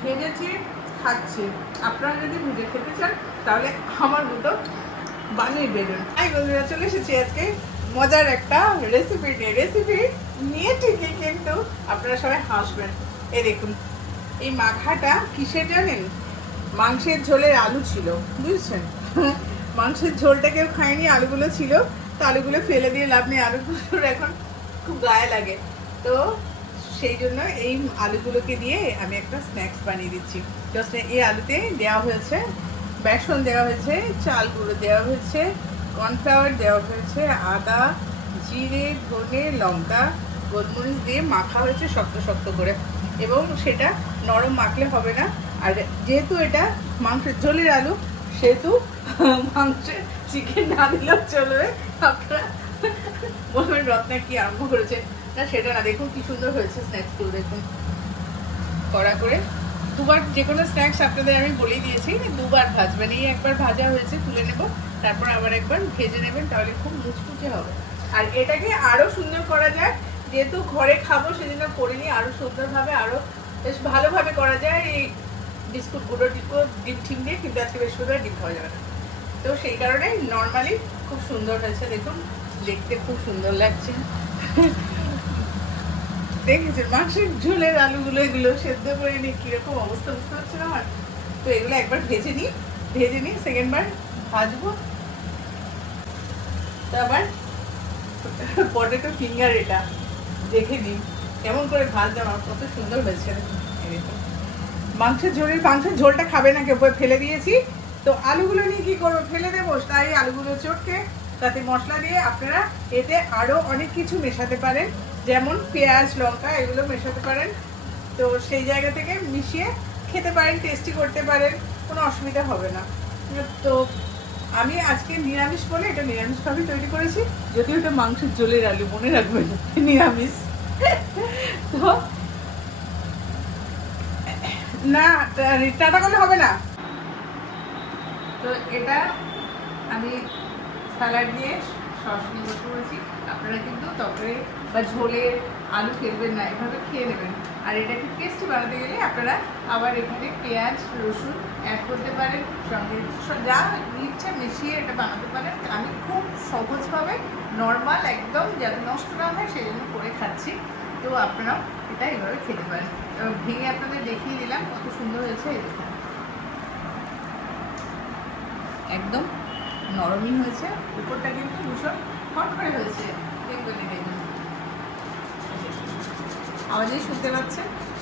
ভেজেছি, খাচ্ছি। আপনারা যদি ভেজে খেতে চান তাহলে আমার মতো বানিয়ে দেবেন। তাই বন্ধুরা, চলে এসেছি আজকে মজার একটা রেসিপি নিয়ে ঠিকই, কিন্তু আপনারা সবাই হাসবেন। এই দেখুন, এই মাখাটা কিসের জানেন? মাংসের ঝোলের আলু ছিল, বুঝছেন? মাংসের ঝোলটা কেউ খায়নি, আলুগুলো ছিল, তো আলুগুলো ফেলে দিয়ে লাভ নেই, আলুগুলোর এখন খুব গায়ে লাগে। তো সেই জন্য এই আলুগুলোকে দিয়ে আমি একটা স্ন্যাক্স বানিয়ে দিচ্ছি। জাস্ট এই আলুতে দেওয়া হয়েছে বেসন, দেওয়া হয়েছে চাল গুঁড়ো, দেওয়া হয়েছে কর্নফ্লাওয়ার, দেওয়া হয়েছে আদা, জিরে, ধনে, লঙ্কা, গোলমরিচ দিয়ে মাখা হয়েছে শক্ত শক্ত করে, এবং সেটা নরম মাখলে হবে না। আর যেহেতু এটা মাংসের ঝোলের আলু, সেহেতু মাংসের চিকেন না দিলেও চলবে। আপনারা বলবেন রত্না কি আরম্ভ করেছে, না সেটা না। দেখুন কি সুন্দর হয়েছে স্ন্যাক্সগুলো, দেখুন কড়া করে। দুবার যে কোনো স্ন্যাক্স আপনাদের আমি বলেই দিয়েছি, দুবার ভাজবেন। এই একবার ভাজা হয়েছে, তুলে নেব, তারপর আবার একবার ভেজে নেবেন, তাহলে খুব মুচমুচে হবে। আর এটাকে আরও সুন্দর করা যায়, যেহেতু ঘরে খাবো সেজন্য করে নিই আরও সুন্দরভাবে, আরও বেশ ভালোভাবে করা যায়। এই বিস্কুট গুঁড়ো ডিম ঠিম দিয়ে, কিন্তু আজকে বৃহস্পতিবার ডিম খাওয়া যাবে না, তো সেই কারণে নর্মালি খুব সুন্দর হয়েছে। দেখুন দেখতে খুব সুন্দর লাগছে। দেখেছেন মাংসের ঝোলের আলুগুলো, এগুলো সেদ্ধ করে নিয়ে কীরকম অবস্থা, বুঝতে পারছেন আমার? তো এগুলো একবার ভেজে নিই সেকেন্ড বার ভাজবো। তো আবার পটেটো ফিঙ্গার এটা দেখে নিন কেমন করে ভাজতে, আমার কত সুন্দর হয়েছে। মাংসের ঝোলটা খাবে না কেউ, ফেলে দিয়েছি। তো আলুগুলো নিয়ে কী করবো, ফেলে দেবো, তাই আলুগুলো চটকে তাতে মশলা দিয়ে আপনারা এতে আরও অনেক কিছু মেশাতে পারেন, যেমন পেঁয়াজ, লঙ্কা, এগুলো মেশাতে পারেন। তো সেই জায়গা থেকে মিশিয়ে খেতে পারেন, টেস্টি করতে পারেন, কোনো অসুবিধা হবে না। তো আমি আজকে নিরামিষ বলে এটা নিরামিষভাবেই তৈরি করেছি, যদিও এটা মাংসের ঝোলের আলু, মনে রাখবেন নিরামিষ। তো না, টাটা করলে হবে না। তো এটা আমি স্যালাড দিয়ে সস নিয়ে বসে বলছি, আপনারা কিন্তু তরকারি বা ঝোলের আলু ফেলবেন না, এভাবে খেয়ে নেবেন। আর এটাকে টেস্টি বানাতে গেলে আপনারা আবার এখানে পেঁয়াজ, রসুন অ্যাড করতে পারেন, সঙ্গে যা ইচ্ছা মিশিয়ে এটা বানাতে পারেন। আমি খুব সহজভাবে নর্মাল একদম যাতে নষ্ট না হয় সেই জন্য করে খাচ্ছি। তো আপনারাও এটা এইভাবে খেতে পারেন। ভেঙে আপনাদের দেখিয়ে দিলাম কত সুন্দর হয়েছে। এই দেখুন একদম নরমই হয়েছে, উপরটা কিন্তু ভীষণ খড়খড়ে হয়েছে। দেখবেন, আওয়াজেই শুনতে পাচ্ছেন।